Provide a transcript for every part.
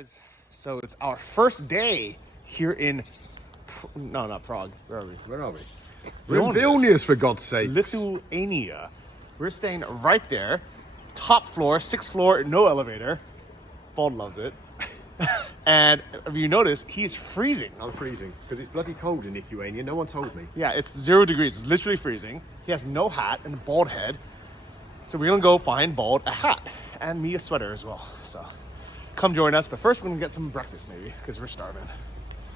guys, so it's our first day here in, no, not Prague. Where are we? We're in Vilnius, for God's sake. Lithuania. We're staying right there. Top floor, 6th floor, no elevator. Bald loves it. And if you notice, he's freezing. I'm freezing because it's bloody cold in Lithuania. No one told me. Yeah, it's 0 degrees. It's literally freezing. He has no hat and a bald head. So we're gonna go find Bald a hat and me a sweater as well. So come join us. But first, we're gonna get some breakfast maybe because we're starving.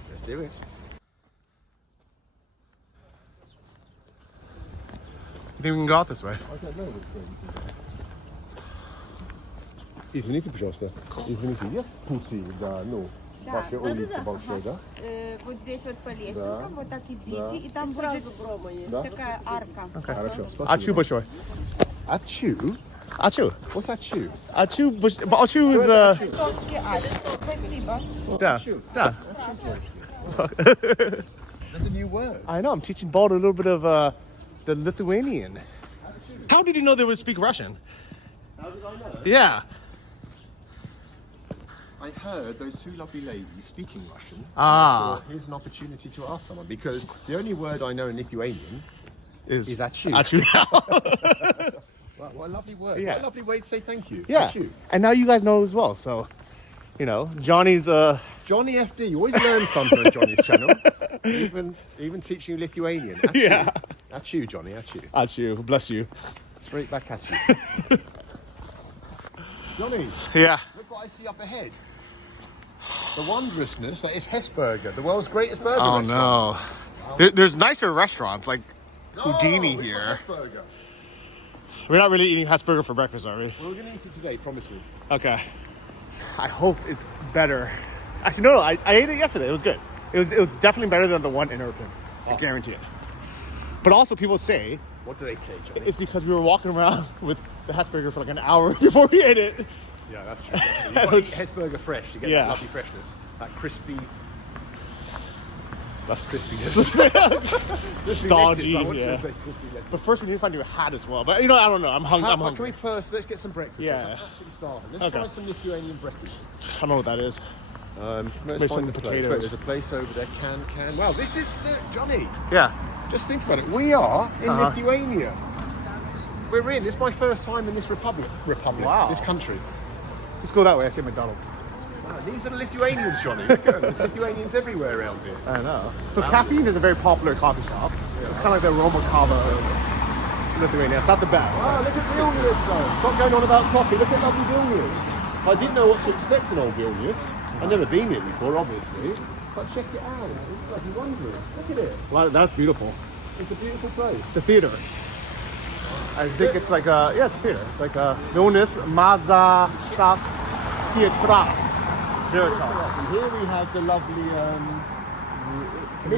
Let's do it. You think we can go out this way? I don't know. Извините, пожалуйста. Извините, есть пути, да, ну, ваша улица большая, да? Вот здесь вот по лестницам, вот так идите, и там будет такая арка. Хорошо, спасибо. Ачу большой. Ачу? Ачу. What's ачу? Ачу большой. Ачу is Литовский ач. Спасибо. да, да. That's a new word. I know. I'm teaching Bald a little bit of the Lithuanian. How did you know they would speak Russian? How did I know? Yeah. I heard those two lovely ladies speaking Russian. Ah. Here's an opportunity to ask someone because the only word I know in Lithuanian is achu. Achu. Wow, what a lovely word. Yeah. What a lovely way to say thank you. Yeah. Achu. And now you guys know as well. So, you know, Johnny's Johnny FD. You always learn something on Johnny's channel. Even teaching you Lithuanian. Achu. Yeah. Achu, Johnny. Achu. Achu. Bless you. Straight back at you. Johnny. Yeah. Look what I see up ahead. The wondrousness that is Hesburger, the world's greatest burger Oh restaurant. no. There's nicer restaurants like Houdini here. Hesburger. We're not really eating Hesburger for breakfast, are we? We're going to eat it today, promise me. Okay. I hope it's better. Actually, no, I ate it yesterday. It was good. It was definitely better than the one in Irpin. I guarantee it. But also, people say What do they say, Johnny? it's because we were walking around with the Hesburger for like an hour before we ate it. Yeah, that's true. You've got to eat Hesburger fresh to get Yeah. that lovely freshness. That crispy... That's crispiness. Crispy Stodgy, lettuce, I want yeah. to say crispy lettuce. But first, we need to find you a hat as well. But you know, I don't know. I'm hungry. I'm Can hungry. we first, let's get some breakfast. Yeah. I'm absolutely starving. Let's Okay. try some Lithuanian breakfast. I don't know what that is. Let's Maybe some find the place. potatoes. Wait, there's a place over there. Can. Wow, this is... Look, Johnny, Yeah. just think about it. We are in Uh-huh. Lithuania. We're in. This is my first time in this republic. Wow. This country. Let's go that way. I see McDonald's. Wow, these are the Lithuanians, Johnny. Look at them. There's Lithuanians everywhere around here. I know. So Caffeine is a very popular coffee shop. It's kind of like the Roma Cava of Lithuania. It's not the best. Wow, look at Vilnius though. Stop going on about coffee. Look at lovely Vilnius. I didn't know what to expect in old Vilnius. I've never been here before, obviously. But check it out. It's bloody wondrous. Look at it. Well, that's beautiful. It's a beautiful place. It's a theater. I think it's like a, yeah, it's a theater. It's like a Vilnius Mazasas Teatras. And here we have the lovely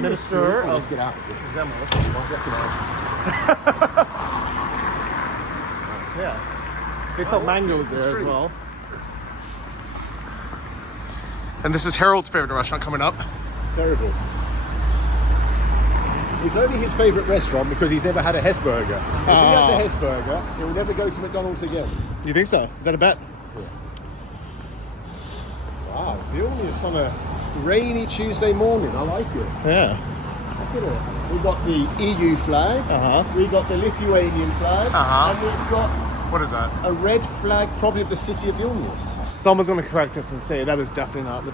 Minister Oh, let's of get out of here. Zemos. You won't recognise us. Yeah. They sell mangoes there as true. well. And this is Harold's favorite restaurant coming up. Terrible. It's only his favourite restaurant because he's never had a Hesburger. If he has a Hesburger, he'll never go to McDonald's again. You think so? Is that a bet? Wow, Vilnius on a rainy Tuesday morning. I like it. Yeah. Look at it. We've got the EU flag. We've got the Lithuanian flag. And we've got What is that? a red flag, probably of the city of Vilnius. Someone's going to correct us and say that is definitely not the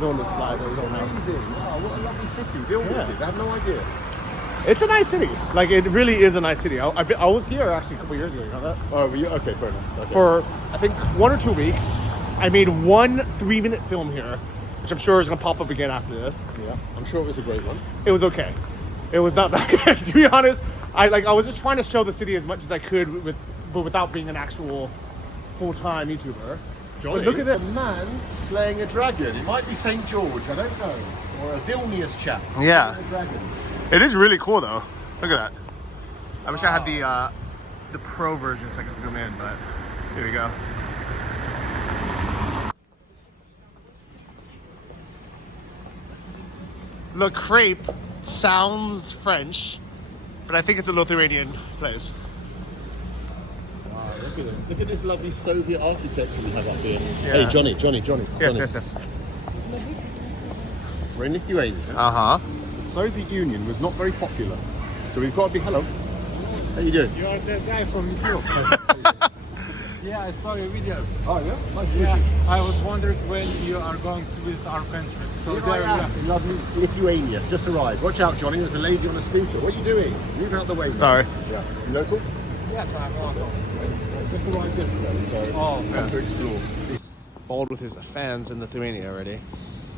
Vilnius flag that we It's don't have. amazing. Wow, what a lovely city Vilnius Yeah. is. I have no idea. It's a nice city. Like, it really is a nice city. I was here actually a couple years ago, you know that? Oh, okay, fair enough. Okay. For, I think, 1 or 2 weeks. I made one 3-minute film here, which I'm sure is going to pop up again after this. Yeah, I'm sure it was a great one. It was okay. It was not that good, to be honest. I was just trying to show the city as much as I could, but without being an actual full-time YouTuber. Johnny, But look at a it. man slaying a dragon. It might be St. George, I don't know. Or a Vilnius chap. Yeah. Slaying a dragon. It is really cool, though. Look at that. I wish I had the pro version so I could zoom in, but here we go. Le Crepe sounds French, but I think it's a Lithuanian place. Wow, this Look at this lovely Soviet architecture we have up here. Yeah. Hey, Johnny. Yes. We're in Lithuania. Uh-huh. The Soviet Union was not very popular, so we've got to be. Hello. How you doing? You are the guy from YouTube. Yeah, I saw your videos. Oh yeah. Nice to meet Yeah, you. I was wondering when you are going to visit our country. So Here there I you am in lovely Lithuania. Just arrived. Watch out, Johnny. There's a lady on a scooter. What are you doing? Move out the way. man. Sorry. Yeah. You local? Yes, I'm local. Just arrived yesterday, so Oh, have to explore. Bald with his fans in Lithuania already.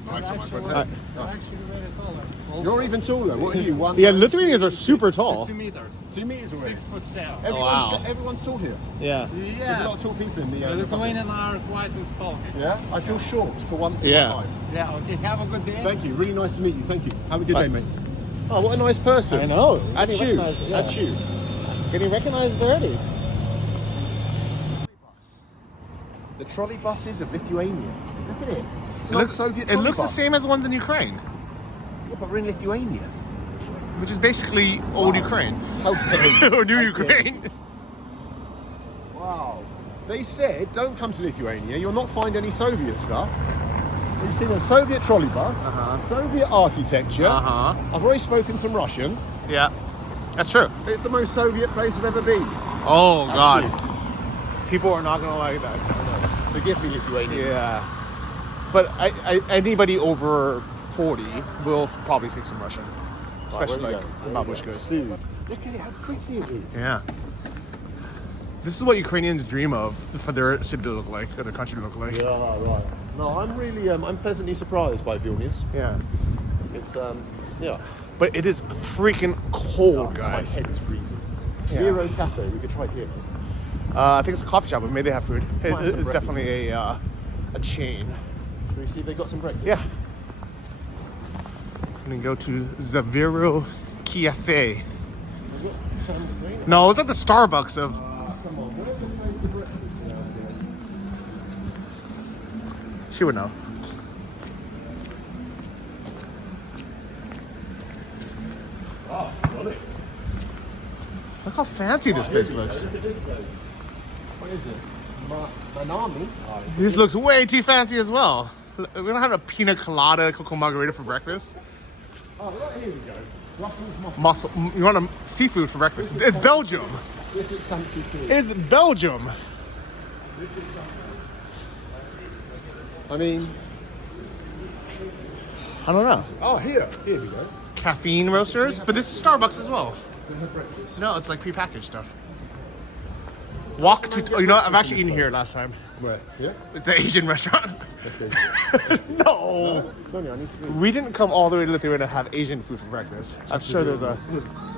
I'm actually very taller. You're even taller. What are you? One. Yeah, Lithuanians are super tall. 2 meters. 2 meters away. 6'7". Everyone's tall here. Yeah. There's a Yeah. lot of tall people in the The Lithuanians are quite tall. Yeah, I feel short for once in Yeah. my life. Yeah, okay, have a good day. Thank you. Really nice to meet you. Thank you. Have a good Bye. day, mate. Oh, what a nice person. I know. At Getting you. recognized, yeah. At you. Getting recognized already. The trolley buses of Lithuania. Look at it. It's It an old looks, Soviet it trolley looks the bus. same as the ones in Ukraine, Yeah, but we're in Lithuania. which is basically old Ukraine. How dare you? or New How dare you. Ukraine. Wow. They said, don't come to Lithuania. You'll not find any Soviet stuff. We've seen a Soviet trolley bus, Soviet architecture. Uh-huh. I've already spoken some Russian. Yeah. That's true. It's the most Soviet place I've ever been. Oh, God. Actually. People are not going to like that. Forgive me, Lithuania. Yeah. But anybody over 40 will probably speak some Russian. Especially Right, like where you babushkas. go? Food. Look at it, how pretty it is. Yeah. This is what Ukrainians dream of for their city to look like, or their country to look like. Yeah, right. No, I'm really, I'm pleasantly surprised by Vilnius. Yeah. It's, yeah. But it is freaking cold, My guys. head is freezing. Yeah. Zero Cafe, we could try here. I think it's a coffee shop, but maybe they have food. Might have some It's bread. definitely a chain. Can we see if they got some breakfast? Yeah. I'm gonna go to Zaviro Cafe. They've got something. No, it's like the Starbucks of. Come on, where's the place for breakfast? She would know. Oh, got it. Look how fancy this place looks. Look at this place. What is it? Manami? This looks way too fancy as well. We don't have a pina colada, cocoa margarita for breakfast. Oh, right, here we go. Russell's Muscle. You want a seafood for breakfast? It's Belgium. This is fancy tea. It's Belgium. I mean, I don't know. oh, here we go. Caffeine roasters, but this is Starbucks as well. They have breakfast. No, it's like prepackaged stuff. Walk to. Oh, you know what? I've actually eaten here last time. Where? Yeah? It's an Asian restaurant. Let's go. No. Tony, I need to We didn't come all the way to Lithuania to have Asian food for breakfast. I'm sure there's a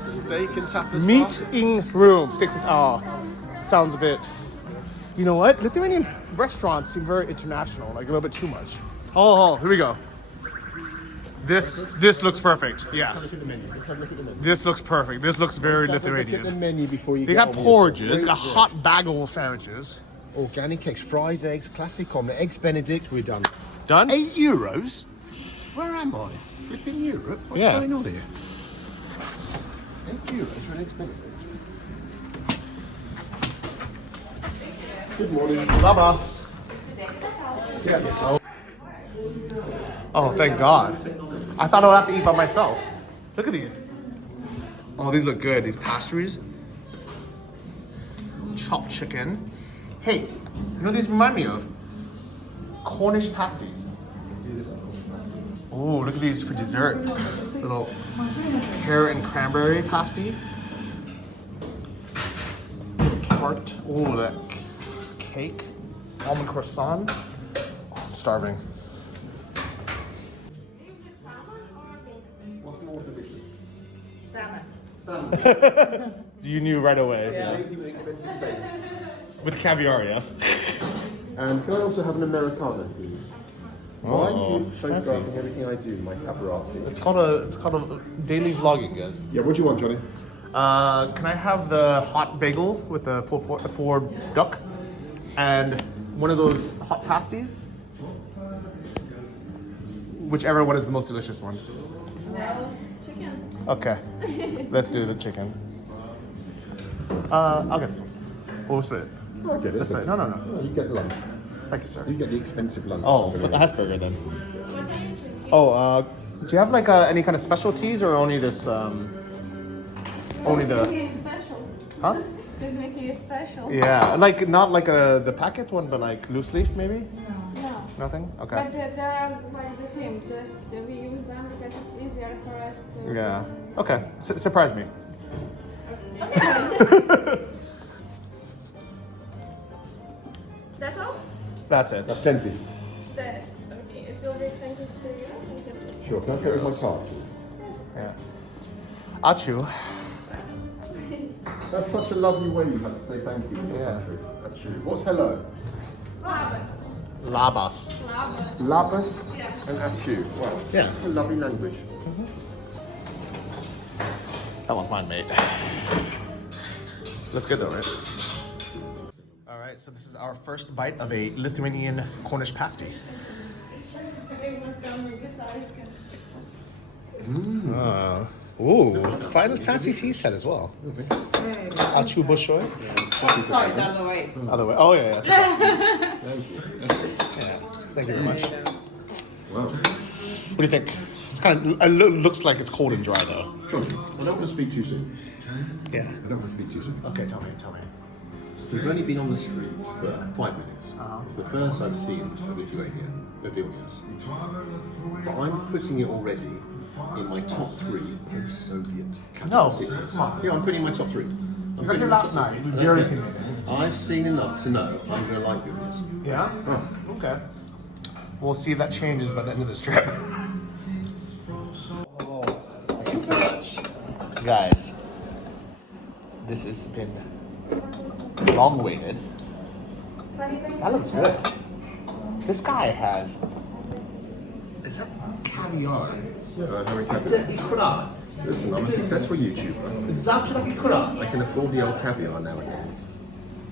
steak and tapas. meeting room. Sticks. Oh, sounds a bit. You know what? Lithuanian restaurants seem very international, like a little bit too much. Oh, here we go. This looks perfect. Yes. Look at the menu. Let's have a look at the menu. This looks perfect. This looks very Let's have a look at the Lithuanian. menu before you They get got on with porridges, yourself. they got hot bagel sandwiches. Organic eggs, fried eggs, classic omelette, eggs Benedict. We're done. Done? €8? Where am I? Flipping Europe? What's Yeah. going on here? €8 for an eggs Benedict. Good morning. Labas. Oh, thank God. I thought I would have to eat by myself. Look at these. Oh, these look good. These pastries. Chopped chicken. Hey, you know what these remind me of? Cornish pasties. Oh, look at these for dessert. Little pear and cranberry pasty. Tart. Oh, that cake. Almond croissant. Oh, I'm starving. What's more delicious? You knew right away. Dainty with expensive taste. With caviar, yes. And can I also have an Americano, please? Why do you fancy. photographing everything I do, my paparazzi? It's called a daily vlogging, guys. Yeah, what do you want, Johnny? Can I have the hot bagel with the pulled duck and one of those hot pasties? Whichever one is the most delicious one. No, chicken. Okay, let's do the chicken. I'll get this one. We'll split it. I get it. That's fine. No. No, you get the lunch. Thank you, sir. You get the expensive lunch. Oh, for the Hesburger then. Oh, do you have like any kind of specialties or only this? Only the. Making it special. Huh? Just making it special. Yeah, like not like the packet one, but like loose leaf maybe. No. Nothing. Okay. But they are like the same. Just we use them because it's easier for us to. Yeah. Okay. Surprise me. Okay. That's all. That's it. That's plenty. Okay. It will be expensive to you. Sure. Can I pay with my card? Yeah. Achu. That's such a lovely way you have to say thank you in your Yeah. country. That's true. What's hello? Labas. Labas. Labas. Labas Yeah. and achu. Wow. Yeah. What a lovely language. That one's mine, mate. Looks good though, right? All right, so this is our first bite of a Lithuanian Cornish pasty. Ooh, final fancy tea set as well. Achu Bushoy. Sorry, the other way. Other way. Oh yeah, that's okay. Thank you. That's great. Yeah. Thank you very much. Wow. What do you think? It's kind of looks like it's cold and dry though. Johnny, I don't want to speak too soon. Yeah. I don't want to speak too soon. Okay, tell me. We've only been on the street for 5 minutes. Uh-huh. It's the first I've seen of Lithuania, of Vilnius. But I'm putting it already in my top 3 post-Soviet capital No. cities. Huh. Yeah, I'm putting my top 3. You got here last night. You've already seen anything. I've seen enough to know I'm going to like Vilnius. Yeah? Okay. We'll see if that changes by the end of this trip. Thank you so much. Guys, this has been long waited. That looks good. This guy has... Is that caviar? Yeah, I'm having caviar. Listen, I'm a successful YouTuber. I can afford the old caviar nowadays.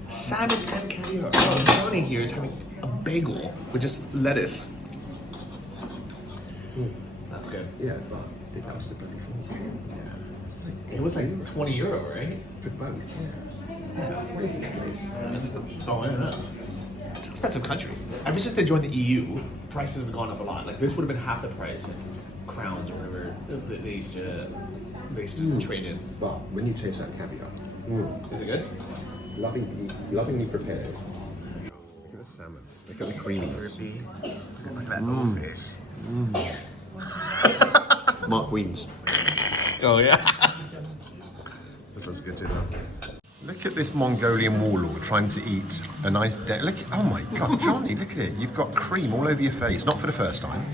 Salmon and caviar. Oh, Johnny here is having a bagel with just lettuce. That's good. Yeah, but it cost a bloody fortune. It was like €20, right? For both, yeah. Where's this place? Oh, I don't know. It's an expensive country. Ever since they joined the EU, prices have gone up a lot. Like this would have been half the price in crowns or whatever they used to trade in. But when you taste that caviar, Is it good? lovingly prepared. Look at the salmon. Look at the creaminess. Look at that little face. Mark Wiens. Oh yeah. This looks good too, though. Look at this Mongolian warlord trying to eat a nice look. Oh my God, Johnny, look at it. You've got cream all over your face. Not for the first time.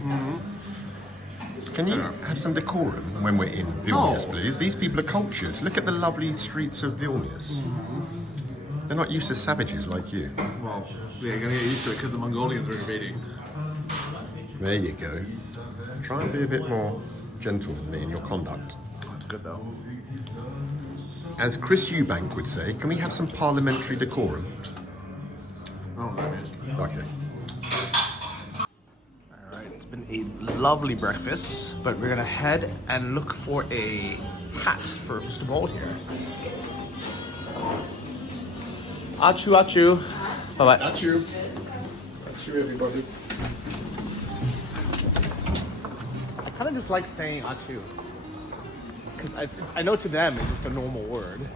Can you have some decorum when we're in Vilnius, please? These people are cultured. Look at the lovely streets of Vilnius. They're not used to savages like you. Well, yeah, you're gonna get used to it because the Mongolians are invading. There you go. Try and be a bit more gentlemanly in your conduct. That's good though. As Chris Eubank would say, can we have some parliamentary decorum? I don't know what that is. Okay. Alright, it's been a lovely breakfast, but we're gonna head and look for a hat for Mr. Bold here. Achu. Bye bye. Achu, everybody. I kind of just like saying achu. Because I know to them it's just a normal word,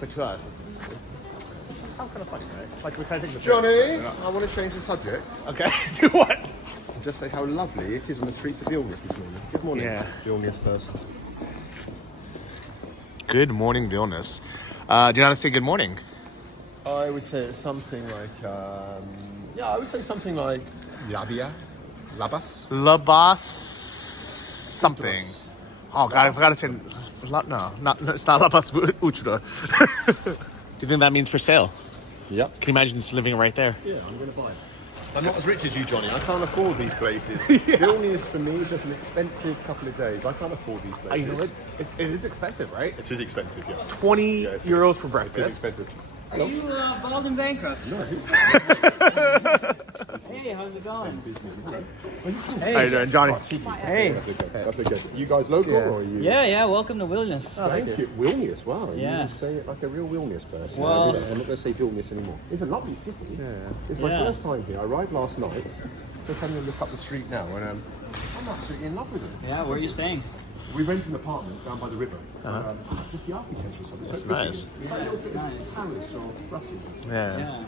but to us it sounds kind of funny, right? It's like we kind of take the piss. Johnny, I want to change the subject. Okay, to what? And just say how lovely it is on the streets of Vilnius this morning. Good morning, Yeah. Vilnius person. Good morning, Vilnius. Do you know how to say good morning? I would say something like, I would say something like Labia, Labas. Labas something. Oh God, I forgot to say. No, it's not Labas Uchra. Do you think that means for sale? Yep. Can you imagine just living right there? Yeah, I'm going to buy it. I'm not as rich as you, Johnny. I can't afford these places. Vilnius for me is just an expensive couple of days. I can't afford these places. You know what? It is expensive, right? It is expensive, yeah. 20 Yeah, it is. euros for It breakfast. is expensive. Are you Bald and Bankrupt? No. Hey, how's it going? How you doing, Johnny? Hey. That's okay. You guys local or are you? Yeah, welcome to Vilnius. Thank you. Vilnius, wow. Yeah. You say it like a real Vilnius person. Well- I'm not going to say Vilnius anymore. It's a lovely city. Yeah. It's my Yeah. first time here. I arrived last night. Just having a look up the street now, and I'm absolutely in love with it. Yeah, where are you staying? We rent an apartment down by the river. Just the architecture is That's so nice. pretty. It's like a little bit of Paris or Brussels. Yeah.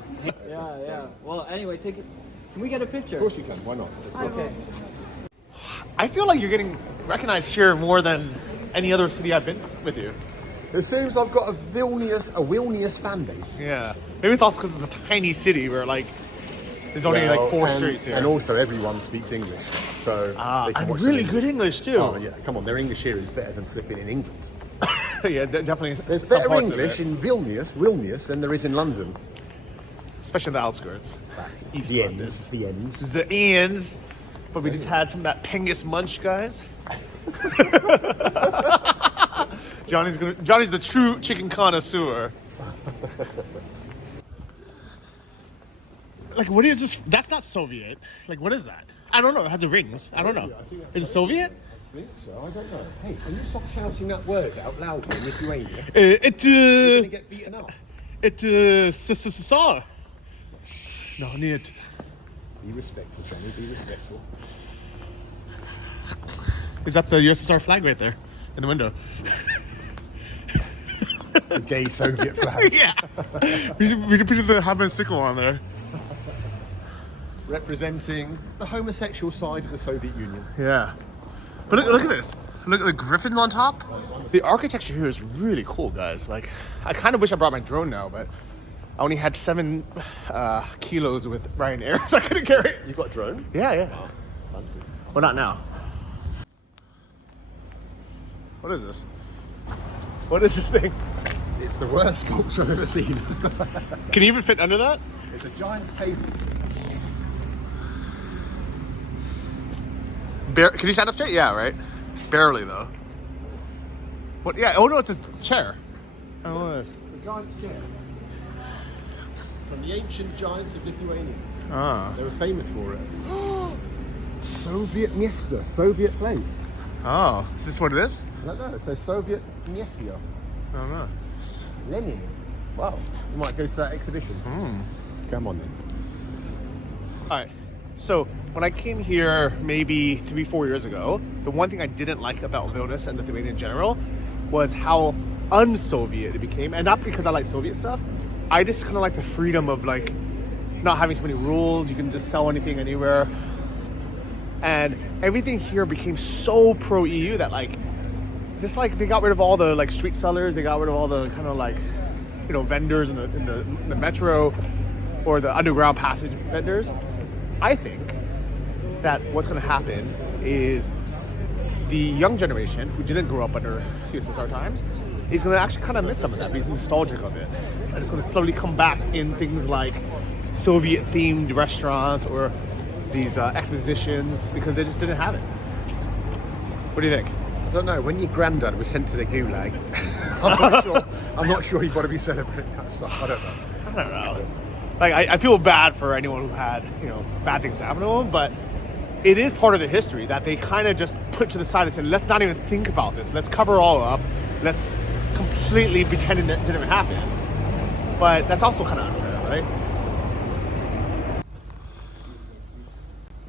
Yeah. Well, anyway, take it. Can we get a picture? Of course you can. Why not? Let's go. Okay. I feel like you're getting recognized here more than any other city I've been with you. It seems I've got a Vilnius fan base. Yeah. Maybe it's also because it's a tiny city where like there's only like 4 streets here. And also everyone speaks English. So they can and watch really them in good English too. Oh yeah, come on, their English here is better than flipping in England. Yeah, definitely. There's some better parts of English it, in Vilnius than there is in London. especially in the outskirts. East The London. ends, the ends. The ends. But we just had some of that Pengus munch, guys. Johnny's the true chicken connoisseur. Like, what is this? That's not Soviet. Like, what is that? I don't know. It has the rings. I don't know. Is it Soviet? I think so. I don't know. Hey, can you stop shouting that word out loudly in Lithuania? You're You're gonna get beaten up. Sar. No, нет. Be respectful, Johnny. Be respectful. Is that the USSR flag right there in the window? The gay Soviet flag. Yeah. we could put the Haban sickle on there. Representing the homosexual side of the Soviet Union. Yeah. But look at this. Look at the griffins on top. The architecture here is really cool, guys. Like, I kind of wish I brought my drone now, but I only had 7 kilos with Ryanair, so I couldn't carry it. You got a drone? Yeah. Wow. Fancy. Well, not now. What is this? What is this thing? It's the worst sculpture I've ever seen. Can you even fit under that? It's a giant's table. Can you stand up straight? Yeah, right? Barely, though. What? Yeah. Oh, no, it's a chair. I don't know what it is. It's a giant's chair. From the ancient giants of Lithuania. Ah. They were famous for it. Soviet Miesta, Soviet place. Oh. Is this what it is? I don't know, it says Soviet Miesta. I don't know. Lenin. Wow. You might go to that exhibition. Come on then. All right. So when I came here maybe 3-4 years ago, the one thing I didn't like about Vilnius and Lithuania in general was how un-Soviet it became. And not because I like Soviet stuff. I just kind of like the freedom of like not having too many rules. You can just sell anything anywhere. And everything here became so pro-EU that like, just like they got rid of all the like street sellers. They got rid of all the kind of like, you know, vendors in the metro or the underground passage vendors. I think that what's going to happen is the young generation who didn't grow up under USSR times is going to actually kind of miss some of that, be nostalgic of it. And it's going to slowly come back in things like Soviet-themed restaurants or these expositions because they just didn't have it. What do you think? I don't know, when your granddad was sent to the gulag, I'm not sure you've got to be celebrating that stuff. I don't know. Like, I feel bad for anyone who had, you know, bad things happen to them, but it is part of the history that they kind of just put to the side and said, let's not even think about this. Let's cover it all up. Let's completely pretend it didn't even happen. But that's also kind of unfair, right?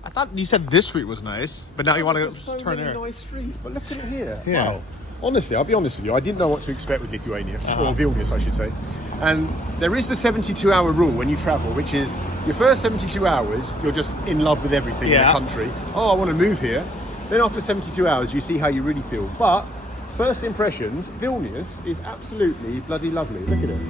I thought you said this street was nice, but now you want to so turn many there. nice streets, but look at it here. Yeah. Wow. Honestly, I'll be honest with you, I didn't know what to expect with Lithuania, or Vilnius, I should say. And there is the 72-hour rule when you travel, which is your first 72 hours, you're just in love with everything in the country. Oh, I want to move here. Then after 72 hours, you see how you really feel. But first impressions, Vilnius is absolutely bloody lovely. Look at it.